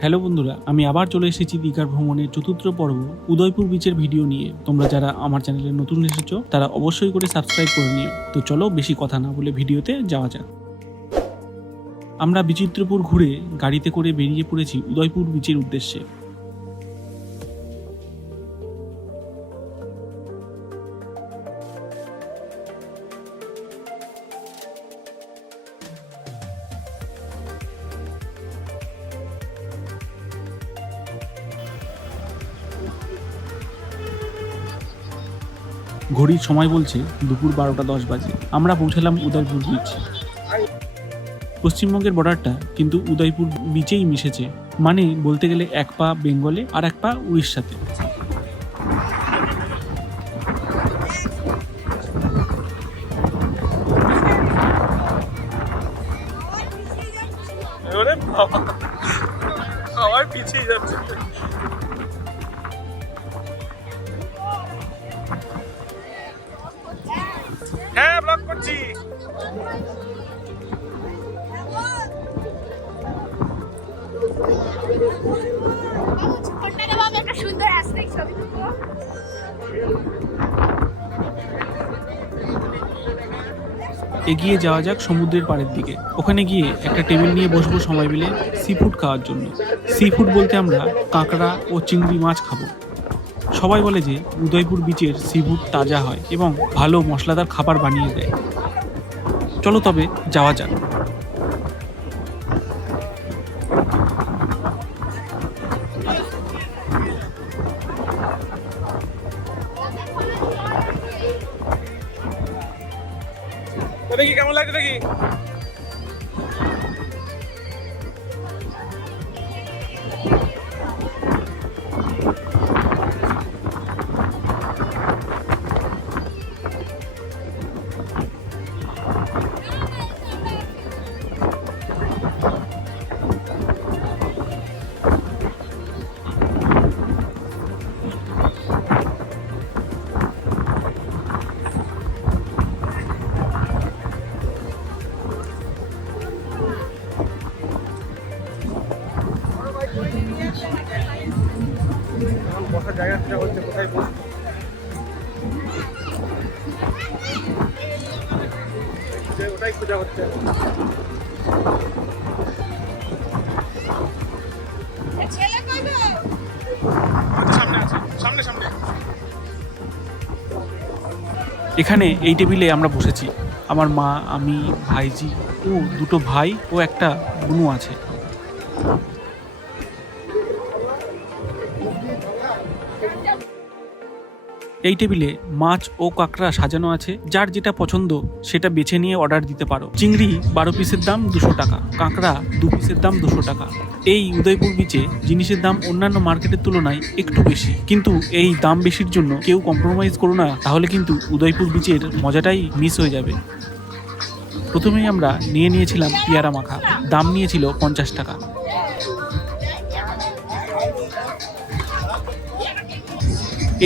Hello বন্ধুরা, আমি আবার চলে এসেছি দীঘার ভ্রমণের চতুর্থ পর্ব উদয়পুর বিচের ভিডিও নিয়ে। তোমরা যারা আমার চ্যানেলে নতুন এসেছো তারা অবশ্যই করে সাবস্ক্রাইব করে নিও। তো চলো বেশি কথা না বলে ভিডিওতে যাওয়া যাক। আমরা বিচিত্রপুর ঘুরে গাড়িতে করে বেরিয়ে পড়েছি উদয়পুর বিচের উদ্দেশ্যে। ঘড়ির সময় বলছে দুপুর 12:10 বাজে। আমরা পৌঁছালাম উদয়পুর বিচ। পশ্চিমবঙ্গের বর্ডারটা কিন্তু উদয়পুর বিচেই মিশেছে, মানে বলতে গেলে এক পা বেঙ্গলে আর এক পা উড়িষ্যাতে। পিছিয়ে যাচ্ছে। হ্যাঁ, ব্লগ করছি। এগিয়ে যাওয়া যাক সমুদ্রের পাড়ের দিকে। ওখানে গিয়ে একটা টেবিল নিয়ে বসবো সবাই মিলে সি ফুড খাওয়ার জন্য। সি ফুড বলতে আমরা কাঁকড়া ও চিংড়ি মাছ খাবো। সবাই বলে যে উদয়পুর বিচের সি ফুড তাজা হয় এবং ভালো মশলাদার খাবার বানিয়ে দেয়। চলো তবে যাওয়া যাক। দেখি কেমন লাগছে দেখি। বসার জায়গা খোঁজা হচ্ছে, কোথায় বসবো ওটাই খোঁজা হচ্ছে। এখানে এই টেবিলে আমরা বসেছি। আমার মা, আমি, ভাইজি ও দুটো ভাই ও একটা বুনু আছে। এই টেবিলে মাছ ও কাঁকড়া সাজানো আছে। যার যেটা পছন্দ সেটা বেছে নিয়ে অর্ডার দিতে পারো। চিংড়ি 12 পিসের দাম 200 টাকা, কাঁকড়া 2 পিসের দাম 200 টাকা। এই উদয়পুর বিচে জিনিসের দাম অন্যান্য মার্কেটের তুলনায় একটু বেশি, কিন্তু এই দাম বেশির জন্য কেউ কম্প্রোমাইজ করো না, তাহলে কিন্তু উদয়পুর বিচের মজাটাই মিস হয়ে যাবে। প্রথমেই আমরা নিয়েছিলাম পেয়ারা মাখা। দাম নিয়েছিল 50 টাকা।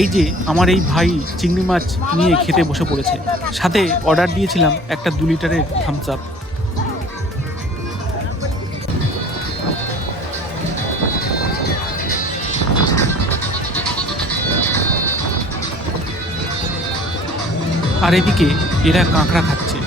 এই যে আমার এই ভাই চিংড়ি মাছ নিয়ে খেতে বসে পড়েছে। সাথে অর্ডার দিয়েছিলাম একটা 2 লিটারের থামস আপ। আর এদিকে এরা কাঁকড়া খাচ্ছে।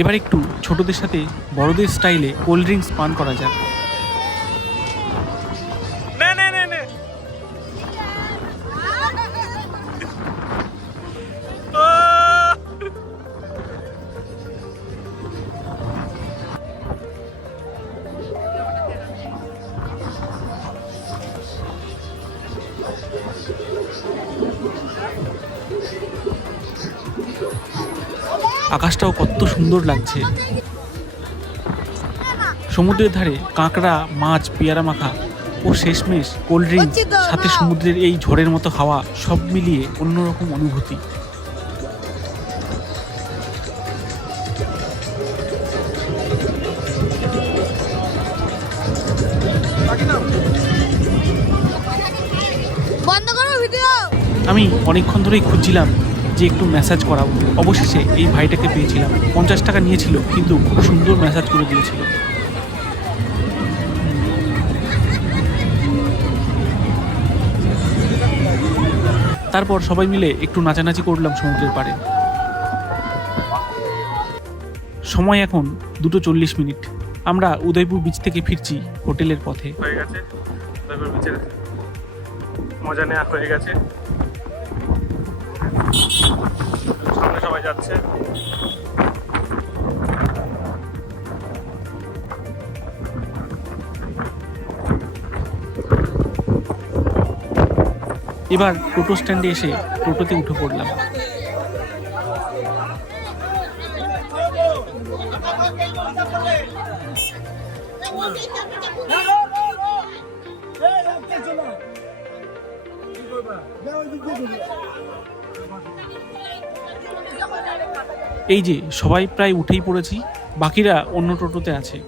এবার একটু ছোটদের সাথে বড়দের স্টাইলে কোল্ড ড্রিঙ্কস পান করা যাক। আকাশটাও কত সুন্দর লাগছে। সমুদ্রের ধারে কাঁকড়া, মাছ, পেয়ারা মাখা ও শেষমেশ কোল্ড ড্রিঙ্ক, সাথে সমুদ্রের এই ঝড়ের মতো হাওয়া, সব মিলিয়ে অন্যরকম অনুভূতি। আমি অনেকক্ষণ ধরেই খুঁজছিলাম যে একটু ম্যাসাজ করাবো। অবশেষে এই ভাইটাকে পেয়েছিলাম। 50 টাকা নিয়েছিল, কিন্তু খুব সুন্দর ম্যাসাজ করে দিয়েছিল। তারপর সবাই মিলে একটু নাচানাচি করলাম সমুদ্রের পাড়ে। সময় এখন 2:40। আমরা উদয়পুর বিচ থেকে ফিরছি হোটেলের পথে। হয়ে গেছে উদয়পুর বিচের মজা নেওয়া হয়ে গেছে। সামনে সবাই যাচ্ছে। এবার টোটো স্ট্যান্ডে এসে টোটোতে উঠে পড়লাম। এই যে সবাই প্রায় উঠেই পড়েছি, বাকিরা অন্য টোটোতে আছে।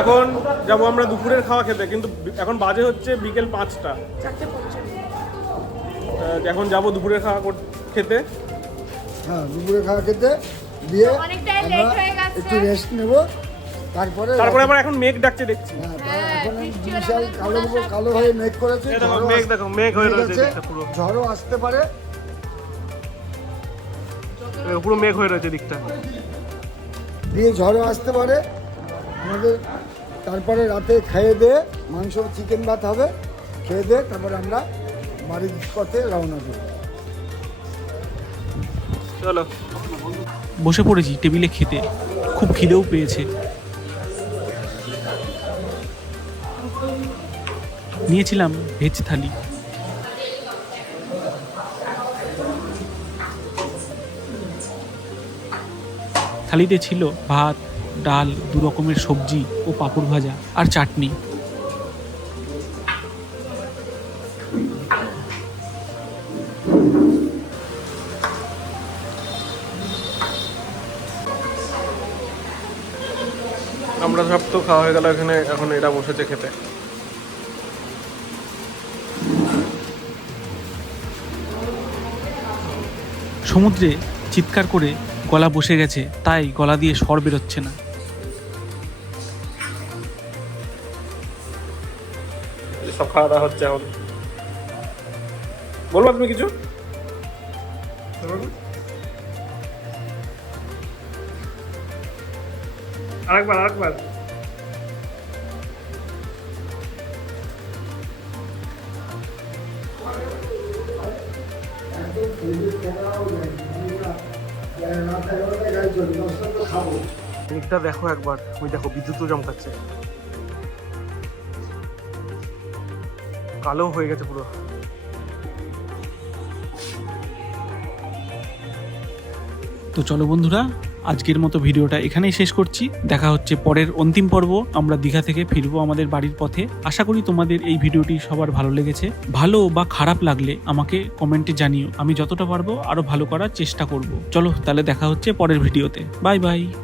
এখন যাবো আমরা দুপুরের খাওয়া খেতে, কিন্তু এখন বাজে হচ্ছে বিকেল 5টা। এখন যাবো দুপুরের খাওয়া খেতে। হ্যাঁ, দুপুরে খাওয়া খেতে দিয়ে অনেকটাই আমরা লেট হয়ে গেছে। একটু রেস্ট নেব। তারপরে আবার এখন মেঘ ডাকছে দেখছি। এখন বিশাল কালো হয়ে মেঘ করেছে। এই দেখো ঝড়ও মেঘ, আস- দেখো মেঘ হয়ে মেঘ রয়েছে আছে, দিকটা পুরো। ঝড়ও আসতে পারে। পুরো মেঘ হয়ে রয়েছে দিকটা। দিয়ে ঝড়ও আসতে পারে আমাদের। তারপরে রাতে খেয়ে দিয়ে মাংস চিকেন ভাত হবে, খেয়ে দিয়ে তারপরে আমরা বাড়ির পথে রওনা দেব। চলো। বসে পড়েছি টেবিলে খেতে, খুব খিদেও পেয়েছে। নিয়েছিলাম ভেজ থালি। থালিতে ছিল ভাত, ডাল, 2 রকমের সবজি ও পাঁপড় ভাজা আর চাটনি। আমরা সব তো খাওয়া হয়ে গেল, এখানে এখন এরা বসেছে খেতে। সমুদ্রে চিৎকার করে গলা বসে গেছে, তাই গলা দিয়ে স্বর বেরোচ্ছে না। সব খাওয়া দাওয়া হচ্ছে এখন। বলবো তুমি কিছু? আরেকবার দিকটা দেখো একবার, ওই দেখো বিদ্যুৎও চমকাচ্ছে, কালো হয়ে গেছে পুরো। তো চলো বন্ধুরা, আজকের মতো ভিডিওটা এখানেই শেষ করছি। দেখা হচ্ছে পরের অন্তিম পর্ব। আমরা দীঘা থেকে ফিরবো আমাদের বাড়ির পথে। আশা করি তোমাদের এই ভিডিওটি সবার ভালো লেগেছে। ভালো বা খারাপ লাগলে আমাকে কমেন্টে জানিও, আমি যতটা পারবো আরো ভালো করার চেষ্টা করব। চলো তাহলে দেখা হচ্ছে পরের ভিডিওতে। Bye bye.